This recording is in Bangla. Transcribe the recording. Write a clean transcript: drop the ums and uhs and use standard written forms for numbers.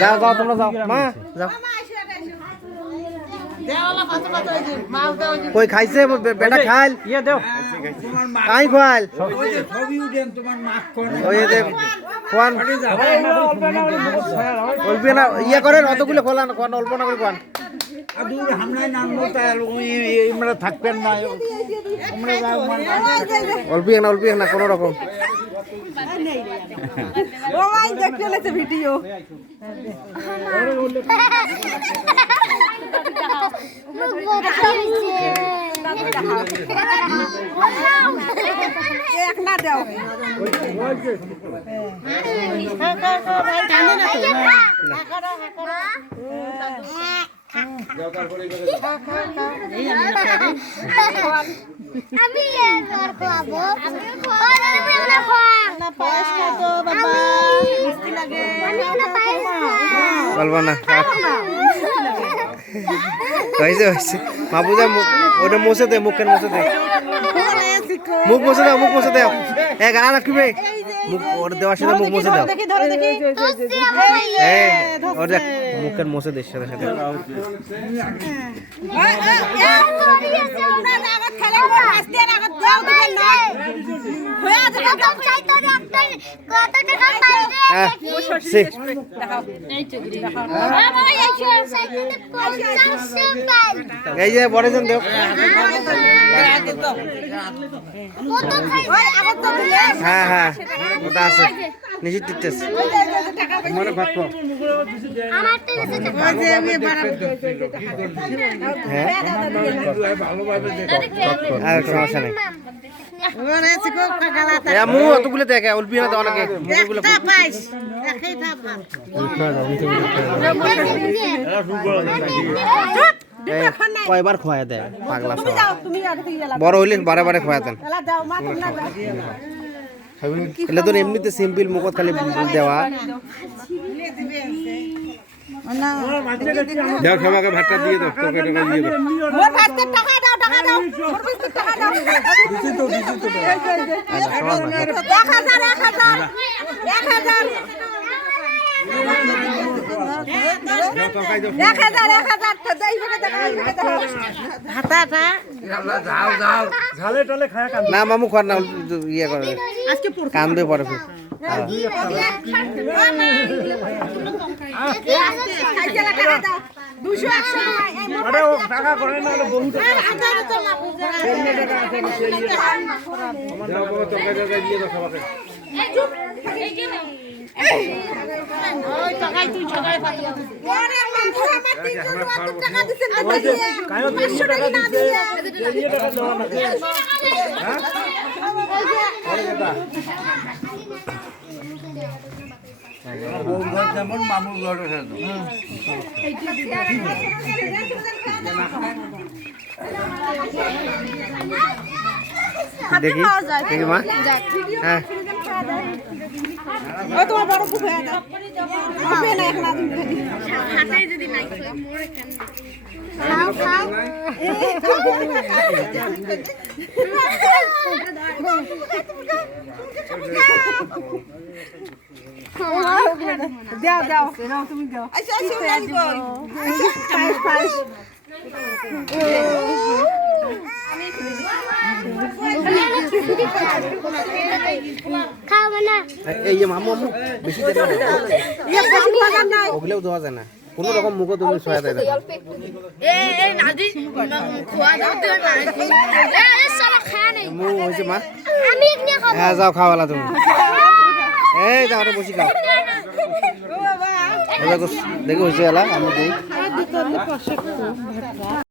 যাও যাও তোমরা যাও মা যাও কই খাইছে বেটা খাইল ইয়ে দেও কাই খাইল ওই দে কোন অল্প না ইয়া করেন অতগুলো খোলান কোন অল্প না করে কোন দূর হামনায় নামবো তাই আমরা থাকবেন না আমরা যাও অল্প না কোন রকম ও ভাই দেখতে লেছে ভিডিও এক না দাও আমি আর খাবো না পায়েস খাবো বাবা মিষ্টি লাগে আমি পায়েস বলবো না হয়েছে মাপুজা ওটা মুছে দে মুখের মুছে দে মুখ মুছে দাও গানা রাখবে মুখ ওর দেওয়ার সাথে মুখ মুছে দাও ওর দেখ মুখের মুছে দে সাথে সাথে এই যে বড়জন দেও হ্যাঁ হ্যাঁ ওটা আছে নিশ্চিত দিতেছ মনে ভাত পাও হ্যাঁ সমস্যা নেই মু অতগুলো দেখে অল্পি না দেওয়া নাকি কয়বার খোয়া দেয় পাগলা বড় হইলে বারে বারে খোয়া দেন এলে তোর এমনিতে সিম্পল মুখত খালি দেওয়া দাও সবাইকে ভাতটা দিয়ে দাও তোকে টাকা দিয়ে দাও মোর ভাতে টাকা দাও মোর ভাতে টাকা দাও দিছি তো 1000 না মামু খান না ইয়ে করে কান্দে পড়ে টাকা করে না বহুত যেমন মামুর ঘরে দেখি দেখি মা হ্যাঁ ও তোমার বড় খুব হয়ে দাও হবে না এখন আদমি হাতে যদি নাই মোরে কেন খাও খাও দাও দাও নাও তুমি দাও আচ্ছা পায়েস খাও না এই যে মামু বেশি দেন না ওগুলোও দেওয়া যায় না কোনো রকম মুখে তুমি ছয়া দেয় না এই নাদি খোয়া দাও তো না এই সালা খায় নাই মু হইছে মা আমি এখানে খাবো হ্যাঁ যাও খাওয়ালা তুমি এই যাও রে বসি খাও এবার দেখো হইছে এলা আমি দেই